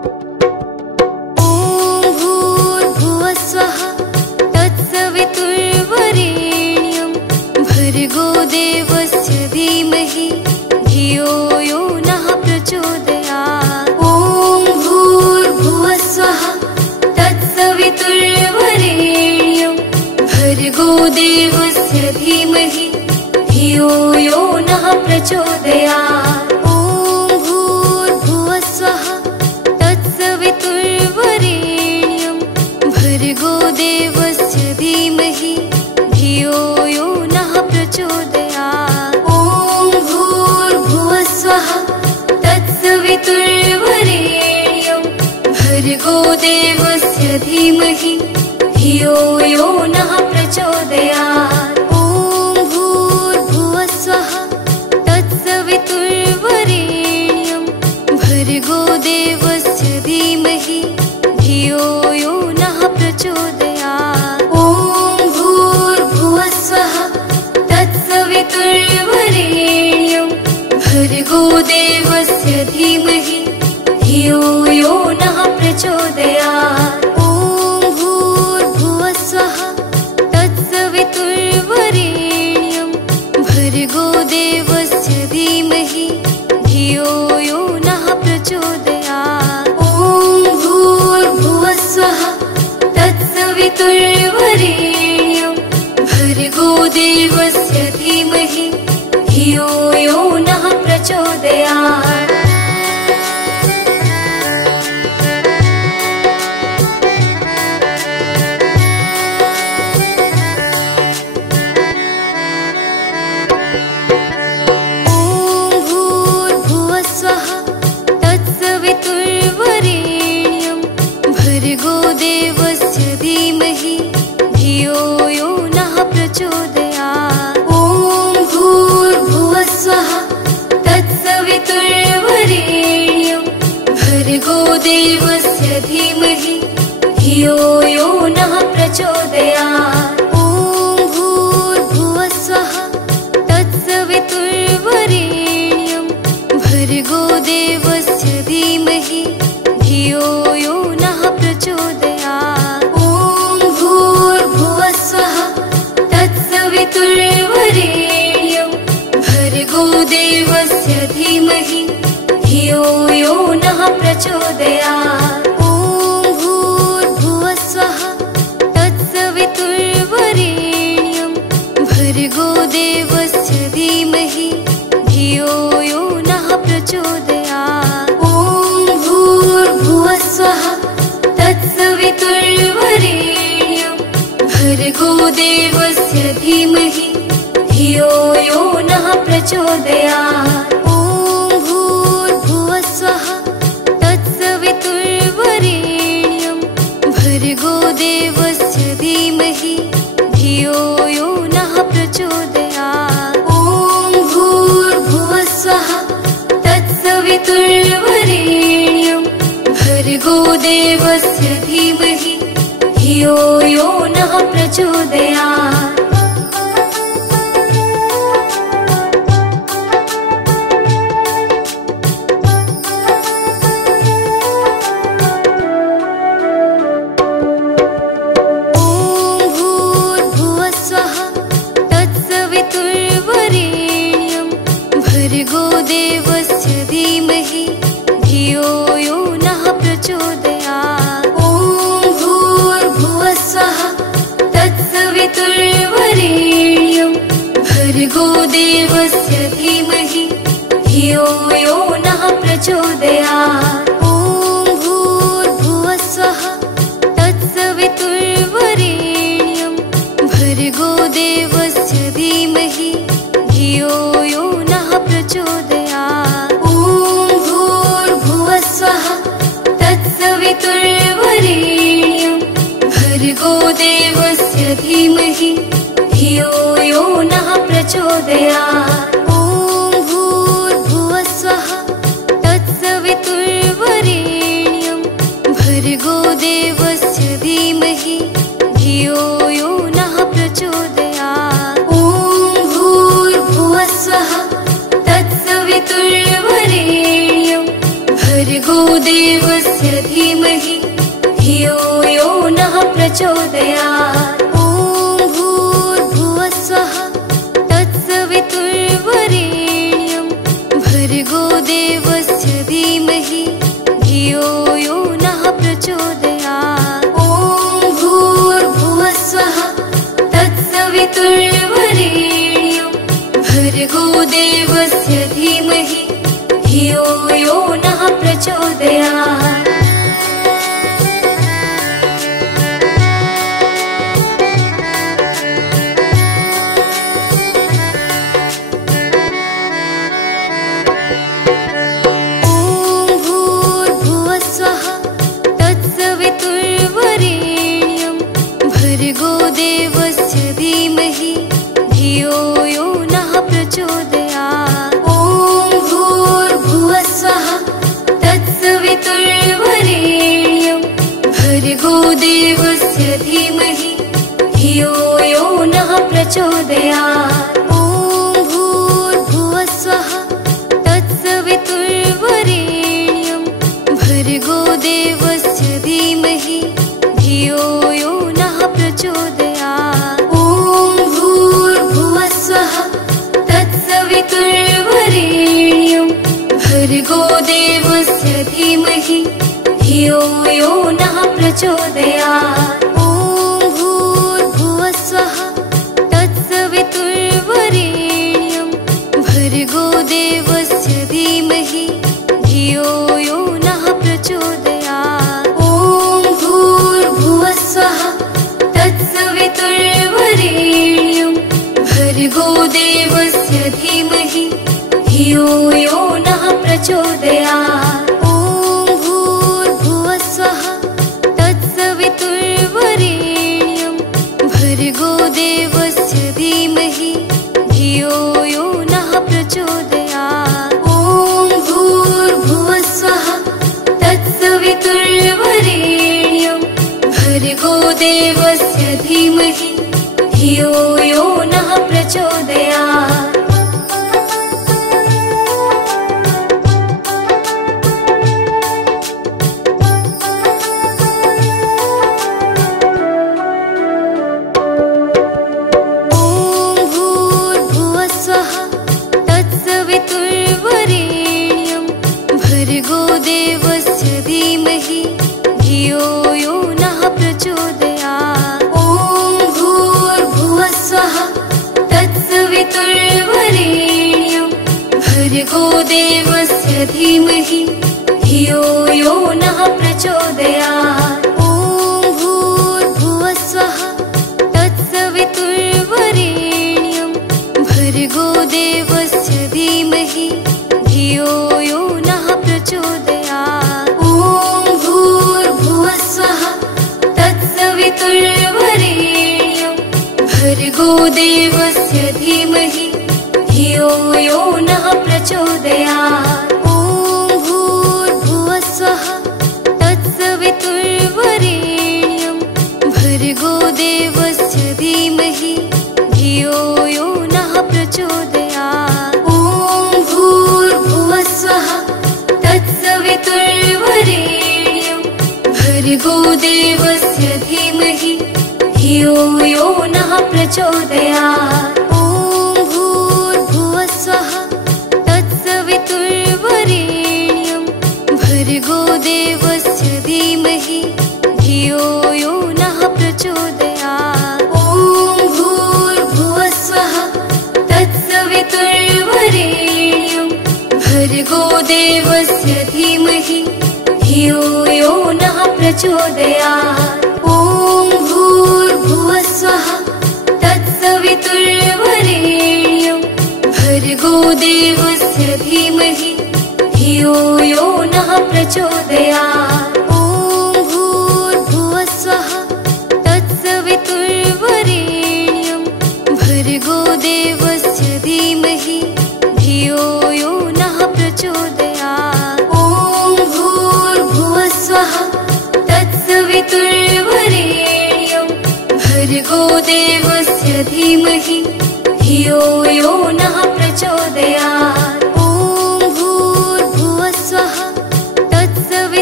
भूर्भुवस्वः तत्सवितुर्वरेण्यं भर्गो देवस्य धीमहि धियो यो नः प्रचोदयात्। ॐ भूर्भुवस्वः तत्सवितुर्वरेण्यं भर्गो देवस्य धीमहि धियो यो नः प्रचोदयात्। ॐ भूर्भुवस्वः तत्सवितुर्वरेण्यं भर्गो देवस्य धीमहि धियो यो नः प्रचोदयात्। ॐ भूर्भुवस्वः तत्सवितुर्वरेण्यं भर्गो देवस्य धीमहि धियो यो नः प्रचोदयात्। ॐ भूर्भुवस्वः तत्सवितुर्वरेण्यं भर्गो देवस्य धीमहि धियो यो नः प्रचोदयात्। ॐ भूर्भुवस्वः तत्सवितुर्वरेण्यं भर्गो देवस्य धीमहि धियो यो नः प्रचोदयात्। ॐ भूर्भुवस्वः तत्सवितुर्वरेण्यं भर्गो देवस्य धीमहि धियो यो नः प्रचोदयात्। ॐ भूर्भुवस्वः तत्सवितुर्वरेण्यं भर्गो देवस्य धीमहि धियो यो नः प्रचोदयात्। भर्गो देवस्य धीमहि धियो यो नः प्रचोदयात्। ॐ भूर्भुवस्वः तत्सवितुर्वरेण्यं भर्गो देवस्य धीमहि धियो यो नः प्रचोदयात्। ॐ भूर्भुवस्वः तत्सवितुर्वरेण्यं भर्गो देवस्य धीमहि धियो यो नः प्रचोदयात्। ॐ भूर्भुवस्वः तत्सवितुर्वरेण्यं भर्गो देवस्य धीमहि धियो यो नः प्रचोदयात्। ॐ भूर्भुवस्वः तत्सवितुर्वरेण्यं भर्गो देवस्य धीमहि धियो यो नः प्रचोदयात्। ॐ भूर्भुवस्वः तत्सवितुर्वरेण्यं भर्गो देवस्य धीमहि धियो यो नः प्रचोदयात्। ॐ भूर्भुवस्वः तत्सवितुर्वरेण्यं भर्गो देवस्य धीमहि धियो यो नः प्रचोदयात्। ॐ भूर्भुवस्वः तत्सवितुर्वरेण्यं भर्गो देवस्य धीमहि धियो यो नः प्रचोदयात्। भर्गो देवस्य धीमहि धियो यो नः प्रचोदयात्। ॐ भूर्भुवस्वः तत्सवितुर्वरेण्यं भर्गो देवस्य धीमहि धियो यो नः प्रचोदयात्। ॐ भूर्भुवस्वः तत्सवितुर्वरेण्यं भर्गो देवस्य धीमहि धियो यो नः प्रचोदयात्। ॐ भूर्भुवस्वः तत्सवितुर्वरेण्यं भर्गो देवस्य धीमहि धियो यो नः प्रचोदयात्। ॐ भूर्भुवस्वः तत्सवितुर्वरेण्यं भर्गो देवस्य धीमहि धियो यो नः प्रचोदयात्। ॐ भूर्भुवस्वः तत्सवितुर्वरेण्यं भर्गो देवस्य धीमहि धियो यो नः प्रचोदयात्। ॐ भूर्भुवस्वः तत्सवितुर्वरेण्यं भर्गो देवस्य धीमहि धियो यो नः प्रचोदयात्। ॐ भूर्भुवस्वः तत्सवितुर्वरेण्यं भर्गो देवस्य धीमहि धियो यो नः प्रचोदयात्। प्रचोदयात्। ॐ भूर्भुवस्वः तत्सवितुर्वरेण्यं भर्गो देवस्य धीमहि धियो यो नः प्रचोदयात्। ॐ भूर्भुवस्वः तत्सवितुर्वरेण्यं भर्गो देवस्य धीमहि धियो यो नः प्रचोदयात्। भर्गो देवस्य धीमहि धियो यो नः प्रचोदयात्। ॐ भूर्भुवस्वः तत्सवितुर्वरेण्यं भर्गो देवस्य धीमहि धियो यो नः प्रचोदयात्। ॐ भूर्भुवस्वः तत्सवितुर्वरेण्यं भर्गो देवस्य धीमहि धियो यो नः प्रचोदयात्। ॐ भूर्भुवस्वः तत्सवितुर्वरेण्यं भर्गो देवस्य धीमहि धियो यो नः प्रचोदयात्। भर्गो देवस्य धीमहि धियो यो नः प्रचोदयात्। ॐ भूर्भुवस्वः तत्सवितुर्वरेण्यं भर्गो देवस्य धीमहि धियो यो नः प्रचोदयात्। ॐ भूर्भुवस्वः तत्सवितुर्वरेण्यं भर्गो देवस्य धीमहि धियो यो नः प्रचोदयात्। ॐ भूर्भुवस्वः तत्सवितुर्वरेण्यं भर्गो देवस्य धीमहि धियो यो नः प्रचोदयात्। ॐ भूर्भुवस्वः तत्सवितुर्वरेण्यं भर्गो देवस्य धीमहि धियो यो नः प्रचोदयात्। ॐ भूर्भुवस्वः तत्सवितुर्वरेण्यं भर्गो देवस्य धीमहि धियो यो नः प्रचोदयात्। ॐ भूर्भुवस्वः तत्सवितुर्वरेण्यं भर्गो देवस्य धीमहि धियो यो नः प्रचोदयात्। ॐ भूर्भुवस्वः तत्सवितुर्वरेण्यं भर्गो देवस्य धीमहि धियो यो नः प्रचोदयात्। ॐ भूर्भुवस्वः तत्सवितुर्वरेण्यं भर्गो देवस्य धीमहि धियो यो नः प्रचोदयात्। ॐ भूर्भुवस्वः तत्सवितुर्वरेण्यं भर्गो देवस्य धीमहि धियो यो नः प्रचोदयात्। ॐ भूर्भुवस्वः तत्सवितुर्वरेण्यं भर्गो देवस्य धीमहि धियो यो नः प्रचोदयात्। ॐ भूर्भुवस्वः तत्सवितुर्वरेण्यं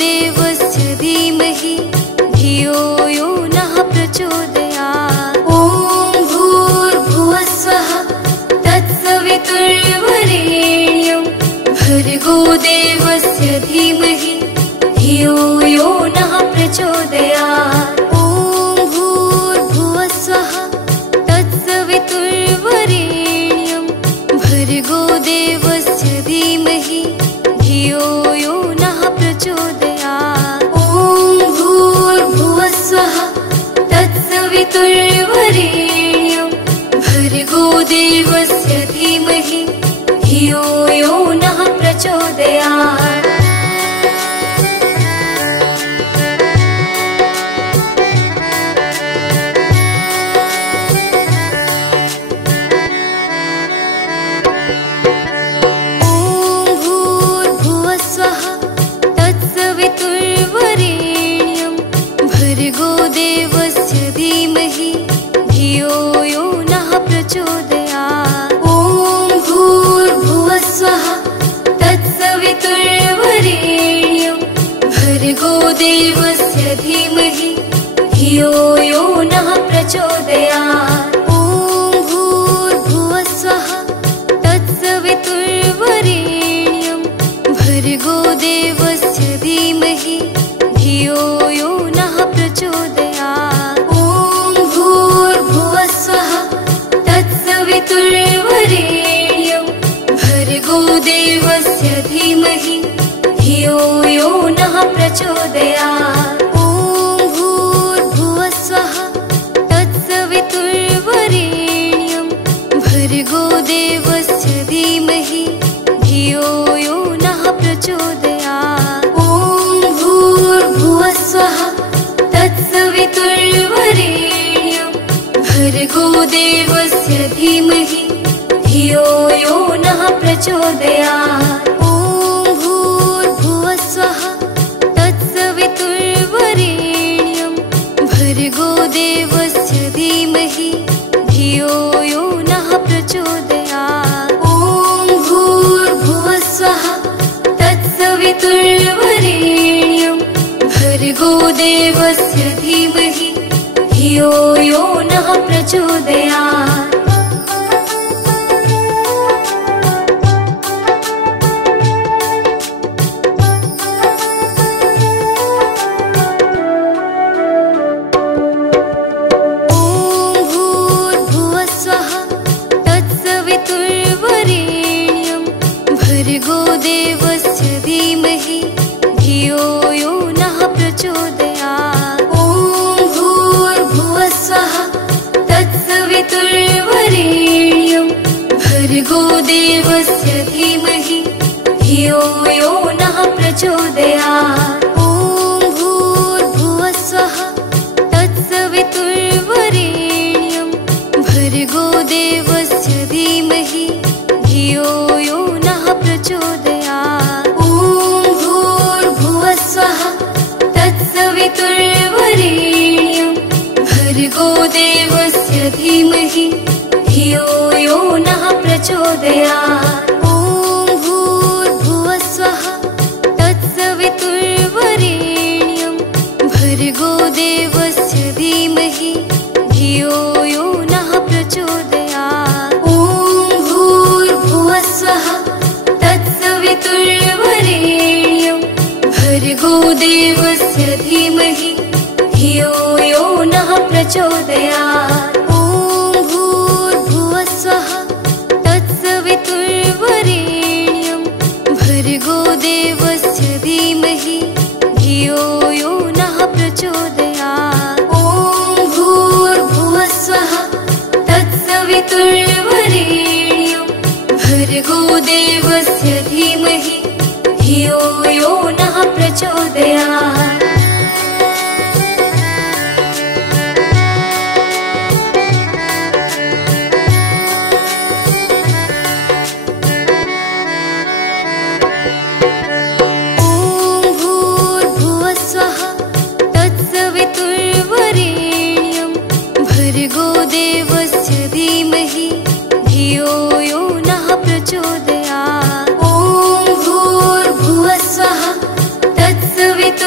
देवस्य धीमहि धियो यो नः प्रचोदयात्। ॐ भूर्भुवस्सुवः तत्सवितुर्वरेण्यं भर्गो देवस्य धीमहि धियो यो नः प्रचोदयात्। ॐ भूर्भुवस्सुवः तत्सवितुर्वरेण्यं भर्गो देवस्य धीमहि धियो यो नः प्रचोदयात्। ॐ भूर्भुवस्सुवः तत्सवितुर्वरेण्यं भर्गो देवस्य धीमहि धियो यो नः प्रचोदयात्। भर्गो देवस्य धीमहि धियो यो नः प्रचोदयात्। ॐ भूर्भुवस्सुवः तत्सवितुर्वरेण्यं भर्गो देवस्य धीमहि धियो यो नः प्रचोदयात्। ॐ भूर्भुवस्सुवः तत्सवितुर्वरेण्यं भर्गो देवस्य धीमहि धियो यो नः प्रचोदयात्। ॐ भूर्भुवस्सुवः तत्सवितुर्वरेण्यं भर्गो देवस्य धीमहि धियो यो नः प्रचोदयात्। ॐ भूर्भुवस्सुवः तत्सवितुर्वरेण्यं भर्गो देवस्य धीमहि धियो यो नः प्रचोदयात्। ॐ भूर्भुवस्सुवः तत्सवितुर्वरेण्यं भर्गो देवस्य धीमहि धियो यो नः प्रचोदयात्। ॐ भूर्भुवस्सुवः तत्सवितुर्वरेण्यं भर्गो देवस्य धीमहि धियो यो नः प्रचोदयात्। ॐ भूर्भुवस्सुवः तत्सवितुर्वरेण्यं भर्गो देवस्य धीमहि धियो यो नः प्रचोदयात्। ॐ भूर्भुवस्सुवः तत्सवितुर्वरेण्यं भर्गो देवस्य धीमहि धियो यो नः प्रचोदयात्। ॐ भूर्भुवस्सुवः तत्सवितुर्वरेण्यं भर्गो देवस्य धीमहि धियो यो नः प्रचोदयात्। ॐ भूर्भुवस्सुवः तत्सवितुर्वरेण्यं भर्गो देवस्य धीमहि धियो यो नः प्रचोदयात्। ॐ भूर्भुवस्सुवः तत्सवितुर्वरेण्यं भर्गो देवस्य धीमहि धियो यो नः प्रचोदयात्। ॐ भूर्भुवस्सुवः तत्सवितुर्वरेण्यं भर्गो देवस्य धीमहि धियो यो नः प्रचोदयात्। ॐ भूर्भुवस्सुवः तत्सवितुर्वरेण्यं भर्गो देवस्य धीमहि धियो यो नः प्रचोदयात्। ॐ भूर्भुवस्सुवः तत्सवितुर्वरेण्यं भर्गो देवस्य धीमहि धियो यो नः प्रचोदयात्। ॐ भूर्भुवस्सुवः तत्सवितुर्वरेण्यं भर्गो देवस्य धीमहि धियो यो नः प्रचोदयात्।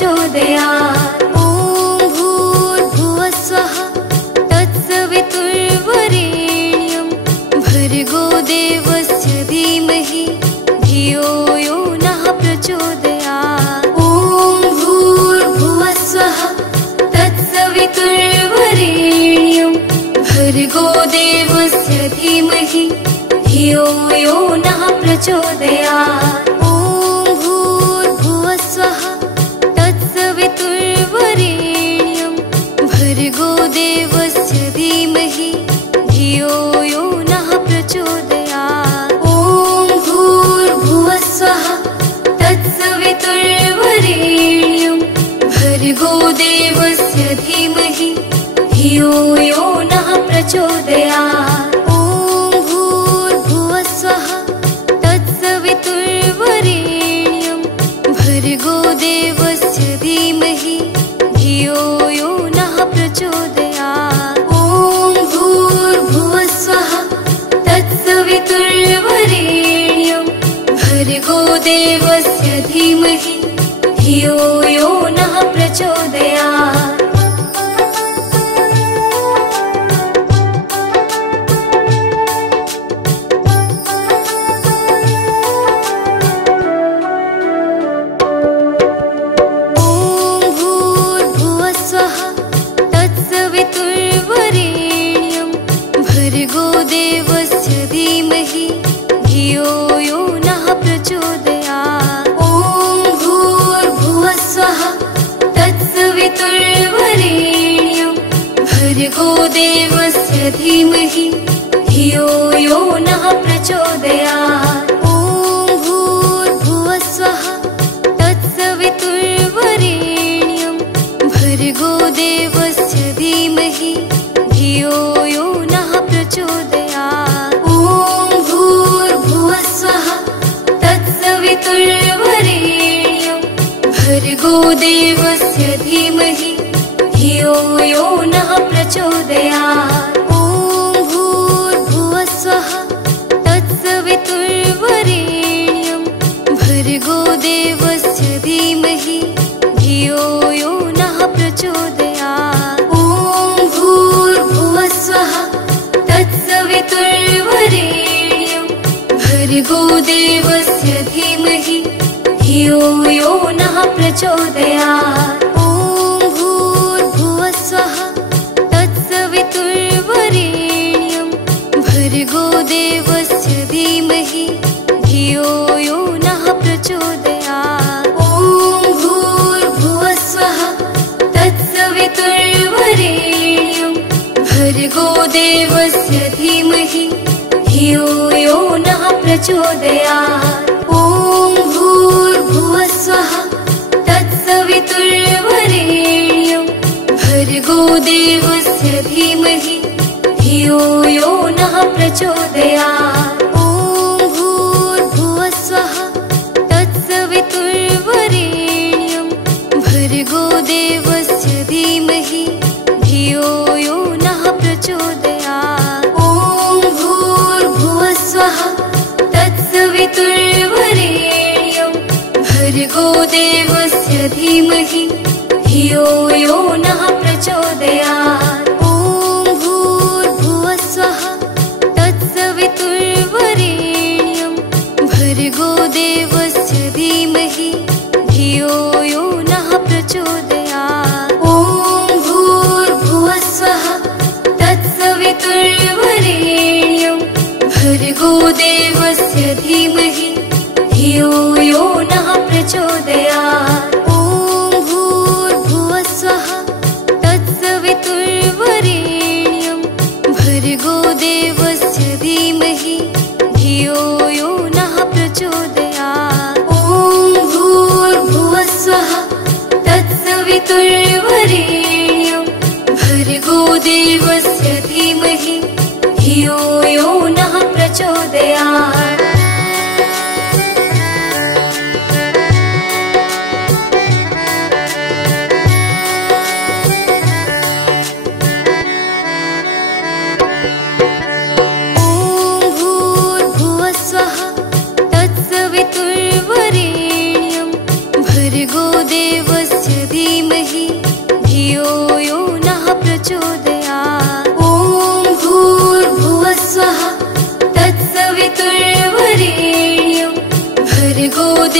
प्रचोदयात्। ॐ भूर्भुवः स्वः तत्सवितुर्वरेण्यं भर्गो देवस्य धीमहि धियो यो नः प्रचोदयात्। ॐ भूर्भुवः स्वः तत्सवितुर्वरेण्यं भर्गो देवस्य धीमहि धियो यो नः प्रचोदयात्। ॐ भूर्भुवः स्वः तत्सवितुर्वरेण्यं भर्गो देवस्य धीमहि धियो यो नः प्रचोदयात्। ॐ भूर्भुवः स्वः तत्सवितुर्वरेण्यं भर्गो देवस्य धीमहि धियो यो नः प्रचोदयात्। ॐ भूर्भुवः स्वः तत्सवितुर्वरेण्यं भर्गो देवस्य धीमहि धियो यो नः प्रचोदयात्। ॐ भूर्भुवः स्वः तत्सवितुर्वरेण्यं भर्गो देवस्य धीमहि धियो यो नः प्रचोदयात्। भर्गो देवस्य धीमहि धियो यो नः प्रचोदयात्। ॐ भूर्भुवः स्वः तत्सवितुर्वरेण्यं भर्गो देवस्य धीमहि धियो यो नः प्रचोदयात्। ॐ भूर्भुवः स्वः तत्सवितुर्वरेण्यं भर्गो देवस्य धीमहि धियो यो नः प्रचोदयात्। ॐ भूर्भुवः स्वः तत्सवितुर्वरेण्यं भर्गो देवस्य धीमहि धियो यो नः प्रचोदयात्। ॐ भूर्भुवः स्वः तत्सवितुर्वरेण्यं भर्गो देवस्य धीमहि धियो यो नः प्रचोदयात्। ॐ भूर्भुवः स्वः तत्सवितुर्वरेण्यं भर्गो देवस्य धीमहि धियो यो नः प्रचोदयात्। ॐ भूर्भुवः स्वः तत्सवितुर्वरेण्यं भर्गो देवस्य धीमहि धियो यो नः प्रचोदयात्। ॐ भूर्भुवः स्वः तत्सवितुर्वरेण्यं भर्गो देवस्य धीमहि धियो यो नः प्रचोदयात्। ॐ भूर्भुवः स्वः तत्सवितुर्वरेण्यं भर्गो देवस्य धीमहि धियो यो नः प्रचोदयात्। ॐ भूर्भुवः स्वः तत्सवितुर्वरेण्यं भर्गो देवस्य धीमहि धियो यो नः प्रचोदयात्। ॐ भूर्भुवः स्वः तत्सवितुर्वरेण्यं भर्गो देवस्य धीमहि धियो यो नः प्रचोदयात्। ॐ भूर्भुवः स्वः तत्सवितुर्वरेण्यं भर्गो देवस्य धीमहि धियो यो नः प्रचोदयात्। ॐ भूर्भुवः स्वः तत्सवितुर्वरेण्यं भर्गो देवस्य धीमहि धियो यो नः प्रचोदयात्। ॐ भूर्भुवः स्वः तत्सवितुर्वरेण्यं भर्गो देवस्य धीमहि धियो यो नः प्रचोदयात्। ॐ भूर्भुवः स्वः तत्सवितुर्वरेण्यं भर्गो देवस्य धीमहि धियो यो नः प्रचोदयात्। भर्गो देवस्य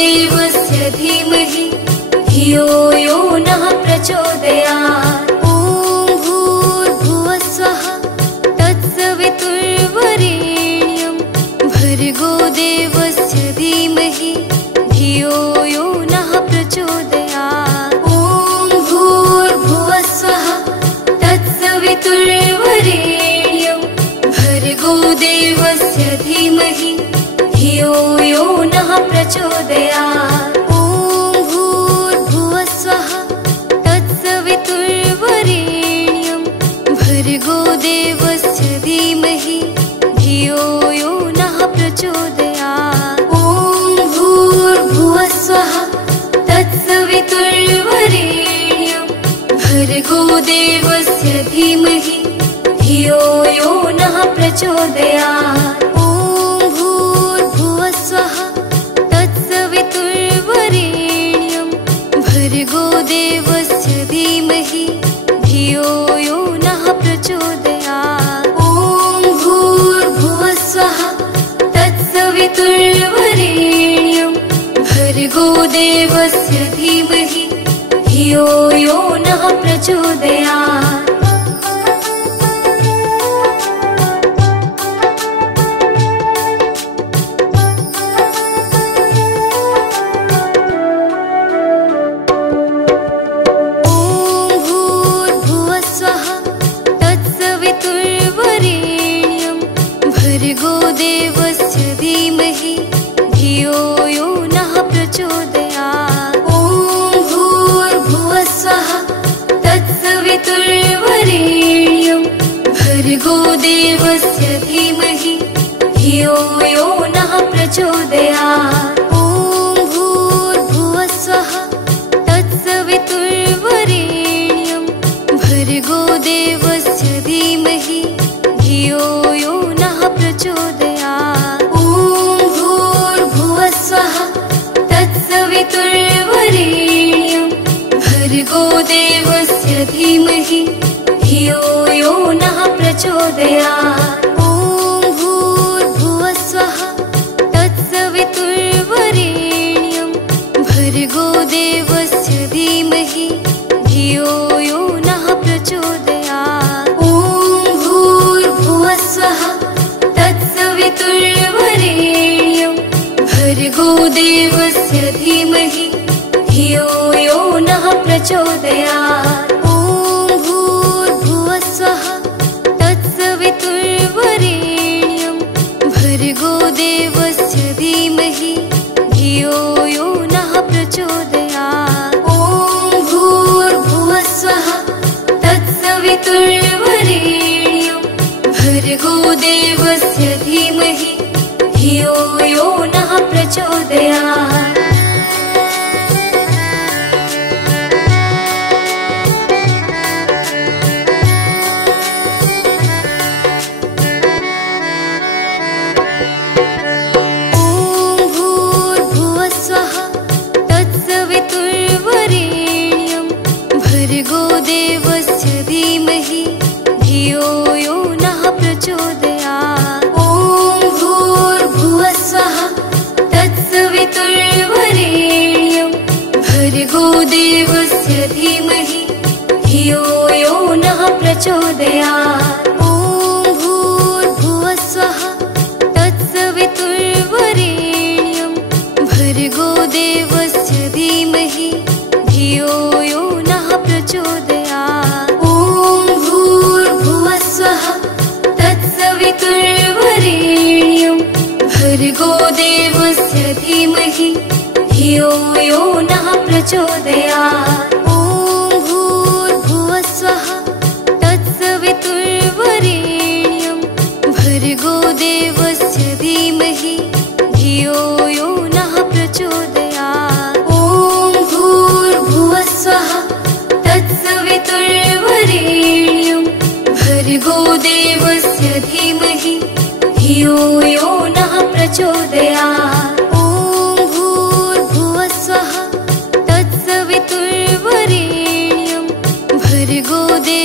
देवस्य धीमहि धियो यो नः प्रचोदयात्। ॐ भूर्भुवस्सुवः तत्सवितुर्वरेण्यं भर्गो देवस्य धीमहि धियो यो नः प्रचोदयात्। ॐ भूर्भुवस्सुवः तत्सवितुर्वरेण्यं भर्गो देवस्य धीमहि धियो यो नः प्रचोदयात्। ॐ भूर्भुवस्सुवः तत्सवितुर्वरेण्यं भर्गो देवस्य धीमहि धियो यो नः प्रचोदयात्। ॐ भूर्भुवस्सुवः तत्सवितुर्वरेण्यं भर्गो देवस्य धीमहि धियो यो नः प्रचोदयात्। ॐ भूर्भुवस्सुवः तत्सवितुर्वरेण्यं भर्गो देवस्य धीमहि धियो यो नः प्रचोदयात्। ॐ भूर्भुवस्सुवः तत्सवितुर्वरेण्यं भर्गो देवस्य धीमहि धियो यो नः प्रचोदयात्। भर्गो देवस्य धीमहि धियो यो नः प्रचोदयात्। ॐ भूर्भुवस्सुवः तत्सवितुर्वरेण्यं भर्गो देवस्य धीमहि धियो यो नः प्रचोदयात्। ॐ भूर्भुवस्सुवः तत्सवितुर्वरेण्यं भर्गो देवस्य धीमहि धियो यो नः प्रचोदयात्। ॐ भूर्भुवस्सुवः तत्सवितुर्वरेण्यं भर्गो देवस्य धीमहि धियो यो नः प्रचोदयात्। ॐ भूर्भुवस्सुवः तत्सवितुर्वरेण्यं भर्गो देवस्य धीमहि धियो यो नः प्रचोदयात्। ॐ भूर्भुवस्सुवः तत्सवितुर्वरेण्यं भर्गो देवस्य धीमहि धियो यो नः प्रचोदयात्। ॐ भूर्भुवस्सुवः तत्सवितुर्वरेण्यं भर्गो देवस्य धीमहि धियो यो नः प्रचोदयात्। ॐ भूर्भुवस्सुवः तत्सवितुर्वरेण्यं भर्गो देवस्य धीमहि धियो यो नः प्रचोदयात्। ॐ भूर्भुवस्सुवः तत्सवितुर्वरेण्यं भर्गो देवस्य धीमहि धियो यो नः प्रचोदयात्। ॐ भूर्भुवस्सुवः तत्सवितुर्वरेण्यं भर्गो देवस्य धीमहि धियो यो नः प्रचोदयात्। ॐ भूर्भुवस्सुवः तत्सवितुर्वरेण्यं भर्गो देवस्य धीमहि धियो यो नः प्रचोदयात्। ॐ भूर्भुवस्सुवः तत्सवितुर्वरेण्यं भर्गो देवस्य धीमहि धियो यो नः प्रचोदयात्। ॐ भूर्भुवस्सुवः तत्सवितुर्वरेण्यं भर्गो देवस्य धीमहि धियो यो नः प्रचोदयात्। ॐ भूर्भुवस्सुवः तत्सवितुर्वरेण्यं भर्गो देवस्य धीमहि धियो यो नः प्रचोदयात्। ॐ भूर्भुवस्सुवः तत्सवितुर्वरेण्यं भर्गो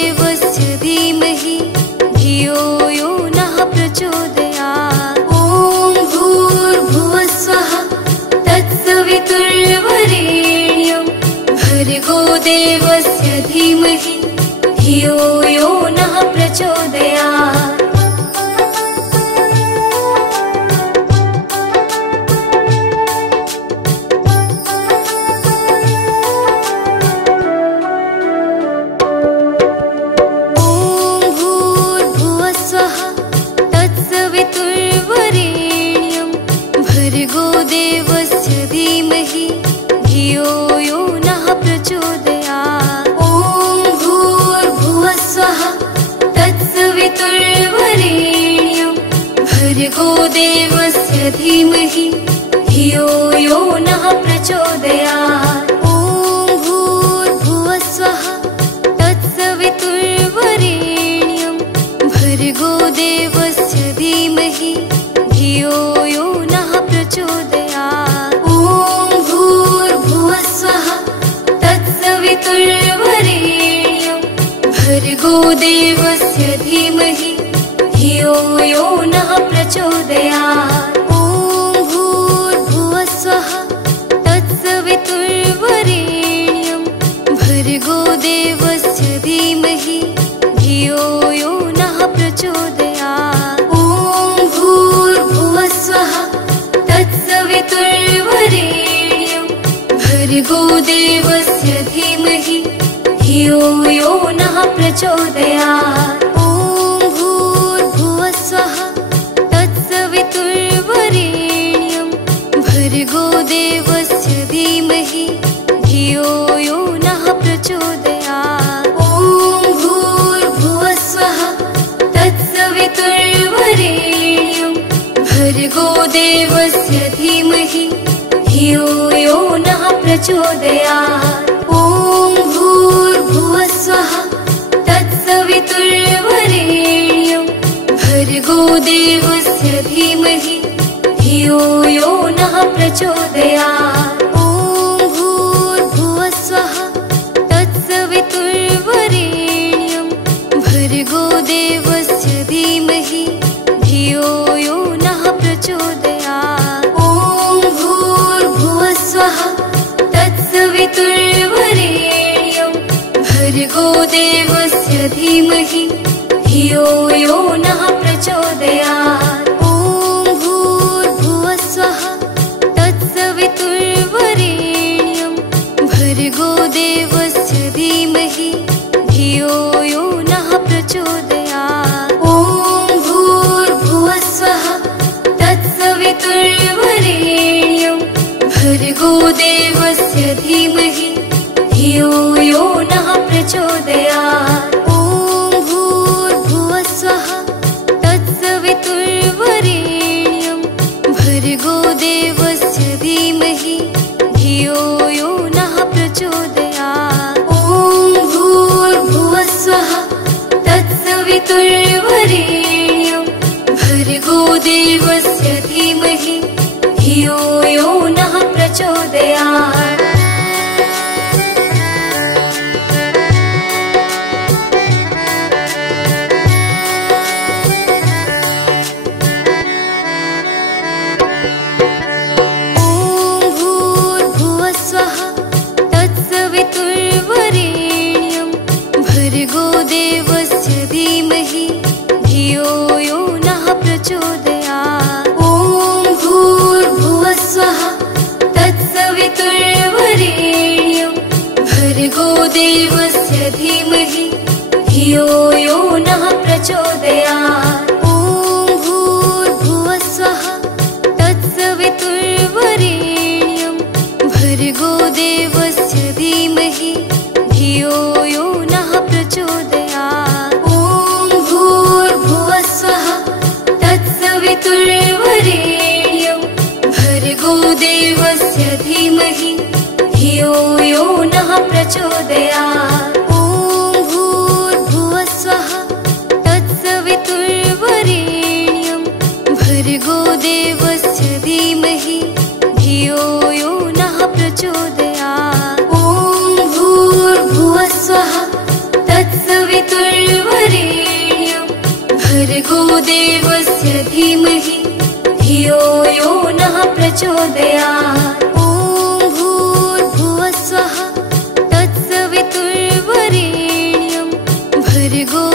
देवस्य धीमहि धियो यो नः प्रचोदयात्। देवस्य धीमहि धियो यो नः प्रचोदयात्। ॐ भूर्भुवस्वः तत्सवितुर्वरेण्यं भर्गो देवस्य धीमहि धियो यो नः प्रचोदयात्। ॐ भूर्भुवस्वः तत्सवितुर्वरेण्यं भर्गो देवस्य धीमहि धियो यो नः प्रचोदयात्। ॐ भूर्भुवस्वः तत्सवितुर्वरेण्यं भर्गो देवस्य धीमहि धियो यो नः प्रचोदयात्। ॐ भूर्भुवस्वः तत्सवितुर्वरेण्यं भर्गो देवस्य धीमहि धियो यो नः प्रचोदयात्। तत्सवितुर्वरेण्यं भर्गो देवस्य धीमहि धियो यो नः प्रचोदयात्। ॐ भूर्भुवस्वः तत्सवितुर्वरेण्यं भर्गो देवस्य धीमहि धियो यो नः प्रचोदयात्। ॐ भूर्भुवस्वः तत्सवितुर्वरेण्यं भर्गो देवस्य धीमहि धियो यो नः प्रचोदयात्। ॐ भूर्भुवस्वः तत्सवितुर्वरेण्यं भर्गो देवस्य धीमहि धियो यो नः प्रचोदयात्। ॐ भूर्भुवस्वः तत्सवितुर्वरेण्यं भर्गो देवस्य धीमहि धियो यो नः प्रचोदयात्। ॐ भूर्भुवस्वः तत्सवितुर्वरेण्यं भर्गो देवस्य धीमहि धियो यो नः प्रचोदयात्। ॐ भूर्भुवस्वः तत्सवितुर्वरेण्यं भर्गो देवस्य धीमहि धियो यो नः प्रचोदयात्। ॐ भूर्भुवस्वः तत्सवितुर्वरेण्यं भर्गो देवस्य धीमहि धियो यो नः प्रचोदयात्। ॐ भूर्भुवस्वः तत्सवितुर्वरेण्यं भर्गो देवस्य धीमहि धियो यो नः प्रचोदयात्। भर्गो देवस्य धीमहि धियो यो नः प्रचोदयात्। ॐ भूर्भुवस्वः तत्सवितुर्वरेण्यं भर्गो देवस्य धीमहि धियो यो नः प्रचोदयात्। ॐ भूर्भुवस्वः तत्सवितुर्वरेण्यं भर्गो देवस्य धीमहि धियो यो नः प्रचोदयात्। ॐ भूर्भुवस्वः तत्सवितुर्वरेण्यं भर्गो देवस्य धीमहि धियो यो नः प्रचोदयात्। ॐ भूर्भुवस्वः तत्सवितुर्वरेण्यं भर्गो देवस्य धीमहि धियो यो नः प्रचोदयात्। ॐ भूर्भुवस्वः तत्सवितुर्वरेण्यं भर्गो देवस्य धीमहि धियो यो नः प्रचोदयात्। ॐ भूर्भुवस्वः तत्सवितुर्वरेण्यं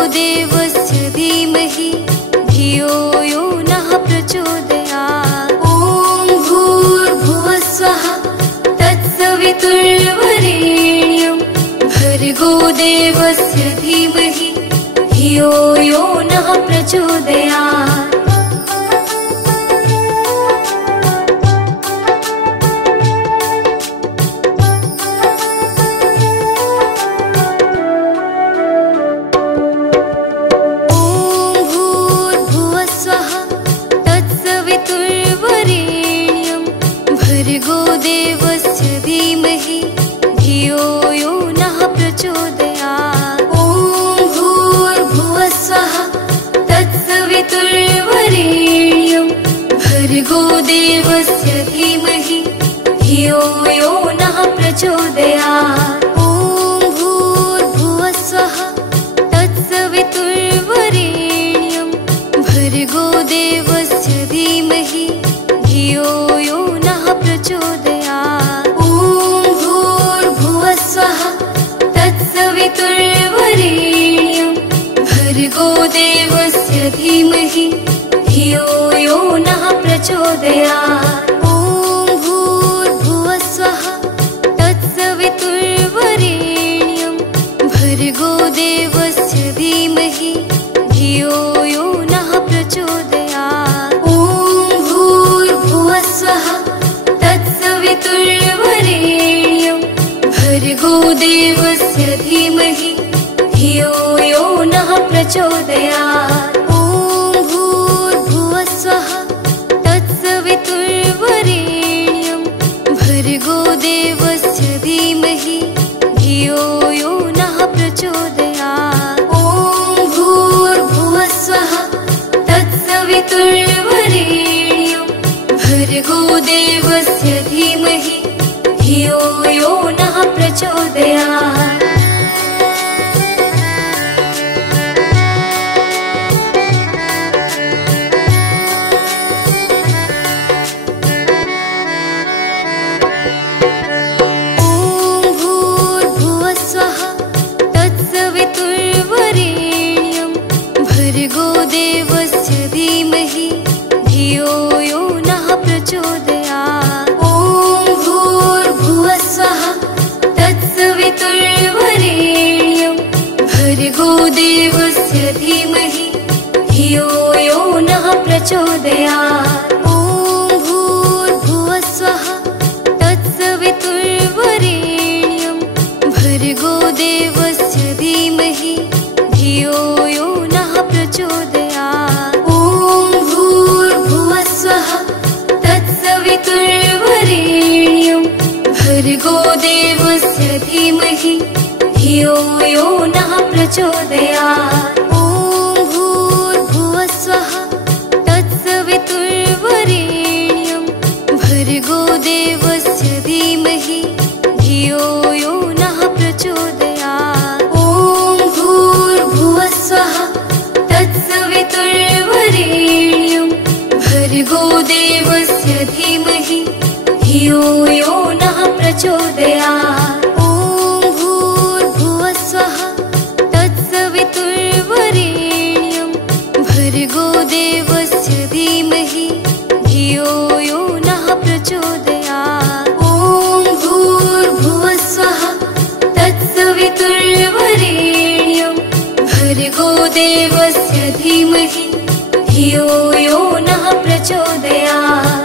देवस्य धीमहि धियो यो नः प्रचोदयात्। ॐ भूर्भुवस्वः तत्सवितुर्वरेण्यं भर्गो देवस्य धीमहि धियो यो नः प्रचोदयात्। भर्गो देवस्य धीमहि धियो यो नः प्रचोदयात्। ॐ भूर्भुवस्वः तत्सवितुर्वरेण्यं भर्गो देवस्य धीमहि धियो यो नः प्रचोदयात्। ॐ भूर्भुवस्वः तत्सवितुर्वरेण्यं भर्गो देवस्य धीमहि धियो यो नः प्रचोदयात्। ॐ भूर्भुवस्वः तत्सवितुर्वरेण्यं भर्गो देवस्य धीमहि धियो यो नः प्रचोदयात्। ॐ भूर्भुवस्वः तत्सवितुर्वरेण्यं भर्गो देवस्य धीमहि धियो यो नः प्रचोदयात्। ॐ भूर्भुवस्वः तत्सवितुर्वरेण्यं भर्गो देवस्य धीमहि धियो यो नः प्रचोदयात्। ॐ भूर्भुवस्वः तत्सवितुर्वरेण्यं भर्गो देवस्य धीमहि धियो यो नः प्रचोदयात्। ॐ भूर्भुवस्वः तत्सवितुर्वरेण्यं भर्गो देवस्य धीमहि धियो यो नः प्रचोदयात्। ॐ भूर्भुवस्वः तत्सवितुर्वरेण्यं भर्गो देवस्य धीमहि धियो यो नः प्रचोदयात्। ॐ भूर्भुवस्वः तत्सवितुर्वरेण्यं भर्गो देवस्य धीमहि धियो यो नः प्रचोदयात्। ॐ भूर्भुवस्वः तत्सवितुर्वरेण्यं भर्गो देवस्य धीमहि धियो यो नः प्रचोदयात्। ॐ भूर्भुवस्वः तत्सवितुर्वरेण्यं भर्गो देवस्य धीमहि धियो यो नः प्रचोदयात्। ॐ भूर्भुवस्वः तत्सवितुर्वरेण्यं भर्गो देवस्य धीमहि धियो यो नः प्रचोदयात्। ॐ भूर्भुवस्वः तत्सवितुर्वरेण्यं भर्गो देवस्य धीमहि धियो यो नः प्रचोदयात्। ॐ भूर्भुवस्वः तत्सवितुर्वरेण्यं भर्गो देवस्य धीमहि धियो यो नः प्रचोदयात्। ॐ भूर्भुवस्वः तत्सवितुर्वरेण्यं भर्गो देवस्य धीमहि धियो यो नः प्रचोदयात्।